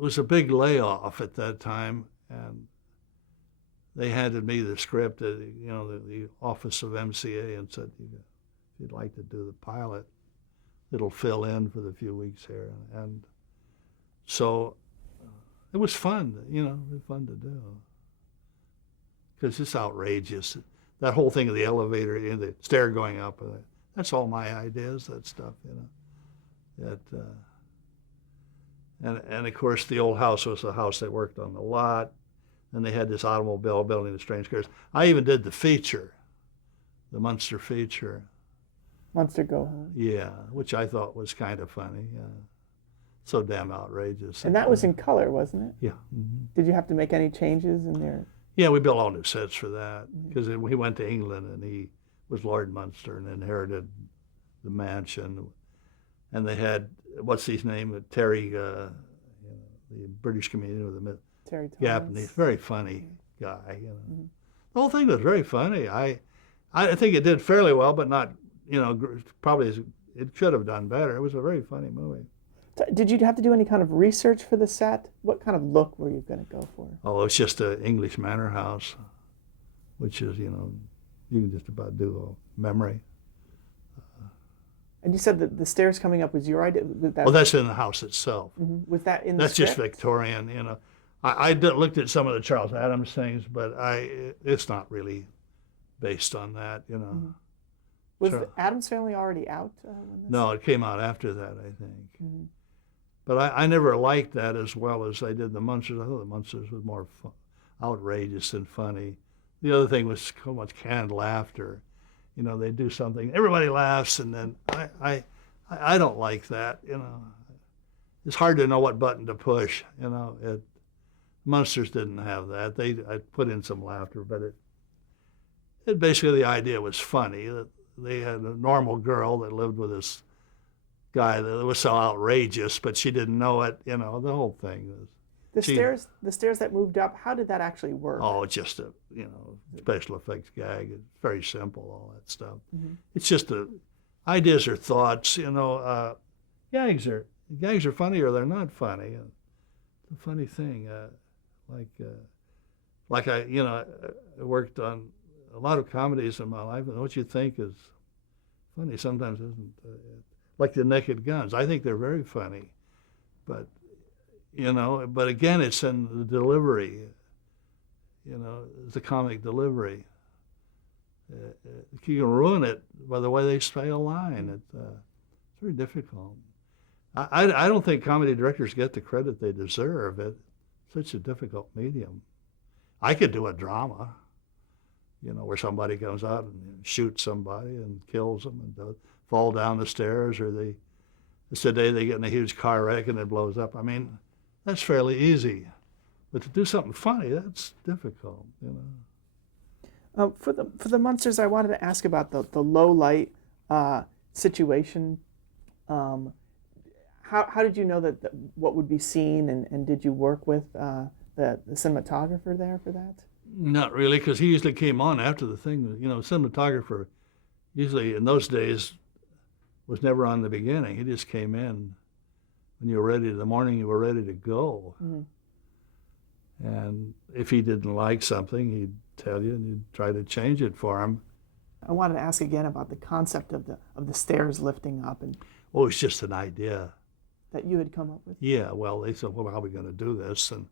was a big layoff at that time, and they handed me the script at the office of MCA and said, if you'd like to do the pilot, it'll fill in for the few weeks here. And so it was fun, it was fun to do. Because it's outrageous. That whole thing of the elevator, the stair going up, that's all my ideas, that stuff, And of course, the old house was the house they worked on the lot. And they had this automobile building the strange cars. I even did the feature, the Munster feature. Munster Go Home. Yeah, which I thought was kind of funny. So damn outrageous. And that was in color, wasn't it? Yeah. Mm-hmm. Did you have to make any changes in there? Yeah, we built all new sets for that because he went to England and he was Lord Munster and inherited the mansion. And they had, what's his name, Terry, the British comedian with the Terry Thomas. Japanese, very funny guy. The whole thing was very funny. I think it did fairly well, but not, probably it should have done better. It was a very funny movie. Did you have to do any kind of research for the set? What kind of look were you going to go for? Oh, it's just an English manor house, which is, you can just about do a memory. And you said that the stairs coming up was your idea? Well, that's in the house itself. Mm-hmm. Was that in the That's script? just Victorian, I looked at some of the Charles Adams things, but it's not really based on that, Mm-hmm. Was the Addams Family already out? No, it came out after that, I think. Mm-hmm. But I never liked that as well as I did the Munsters. I thought the Munsters was more outrageous than funny. The other thing was so much canned laughter. They do something, everybody laughs, and then I don't like that. It's hard to know what button to push. Munsters didn't have that. I put in some laughter, but it basically the idea was funny. That they had a normal girl that lived with this guy that was so outrageous, but she didn't know it. The whole thing was. The stairs that moved up. How did that actually work? Oh, it's just a special effects gag. It's very simple, all that stuff. Mm-hmm. It's just ideas or thoughts. Gags are funny or they're not funny. It's a funny thing. I worked on a lot of comedies in my life, and what you think is funny sometimes isn't. Like the Naked Guns, I think they're very funny, but again, it's in the delivery. It's the comic delivery. You can ruin it by the way they say a line. It's very difficult. I don't think comedy directors get the credit they deserve. It's such a difficult medium. I could do a drama, where somebody comes out and shoots somebody and kills them and fall down the stairs, or it's the day they get in a huge car wreck and it blows up. I mean, that's fairly easy. But to do something funny, that's difficult, For the Munsters, I wanted to ask about the low light situation. How did you know that what would be seen, and did you work with the cinematographer there for that? Not really, because he usually came on after the thing. Cinematographer usually in those days was never on the beginning. He just came in when you were ready. The morning you were ready to go. Mm-hmm. And if he didn't like something, he'd tell you, and you'd try to change it for him. I wanted to ask again about the concept of the stairs lifting up, and well, it was just an idea that you had come up with. Yeah, well, they said, "Well, how are we going to do this?" And I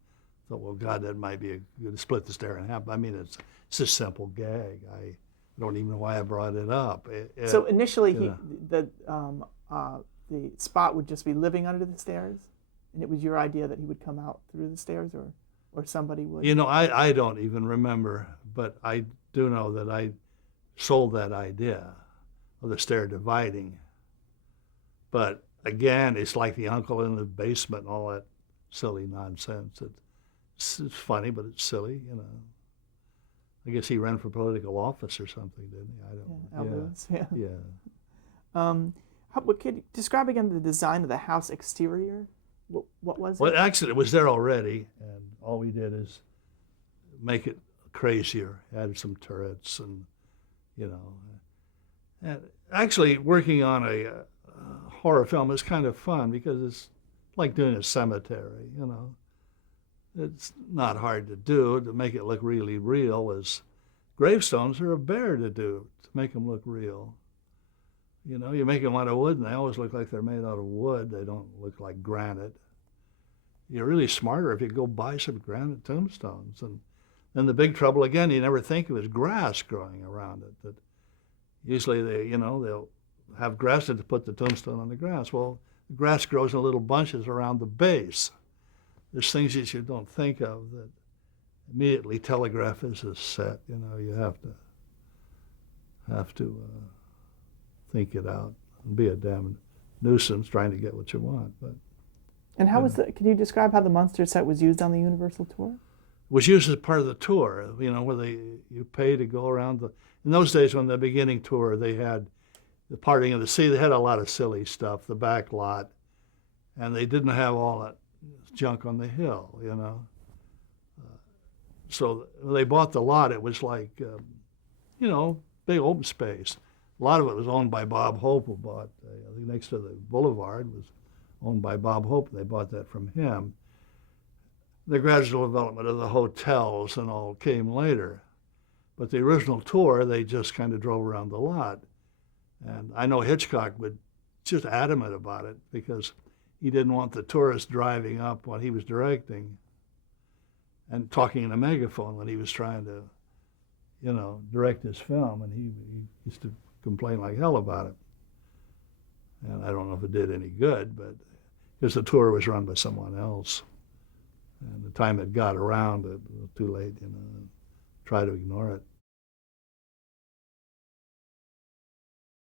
thought, "Well, God, that might be good to split the stair in half." I mean, it's a simple gag. I don't even know why I brought it up. So initially, the Spot would just be living under the stairs, and it was your idea that he would come out through the stairs, or somebody would? I don't even remember, but I do know that I sold that idea of the stair dividing. But again, it's like the uncle in the basement and all that silly nonsense. It's funny, but it's silly, I guess he ran for political office or something, didn't he? I don't know. Al Lewis, yeah. Yeah. Could you describe again the design of the house exterior? What was it? Well, actually, it was there already, and all we did is make it crazier, added some turrets, and, And actually, working on a horror film is kind of fun because it's like doing a cemetery, you know. It's not hard to do to make it look really real. As gravestones are a bear to do to make them look real. You know, you make them out of wood, and they always look like they're made out of wood. They don't look like granite. You're really smarter if you go buy some granite tombstones. And then the big trouble again, you never think of is grass growing around it. That usually they'll have grass to put the tombstone on the grass. Well, the grass grows in little bunches around the base. There's things that you don't think of that immediately telegraph as a set. You know, you have to think it out and be a damn nuisance trying to get what you want. But and how was can you describe how the Munsters set was used on the Universal tour? It was used as part of the tour, you know, where you pay to go around in those days when the beginning tour, they had the parting of the sea, they had a lot of silly stuff, the back lot, and they didn't have all that junk on the hill, you know. So when they bought the lot, it was like, big open space. A lot of it was owned by Bob Hope, who bought, I think next to the boulevard was owned by Bob Hope. They bought that from him. The gradual development of the hotels and all came later. But the original tour, they just kind of drove around the lot. And I know Hitchcock was just adamant about it because he didn't want the tourists driving up when he was directing and talking in a megaphone when he was trying to, direct his film. And he used to complain like hell about it. And I don't know if it did any good, but because the tour was run by someone else. And the time it got around, it was too late, try to ignore it.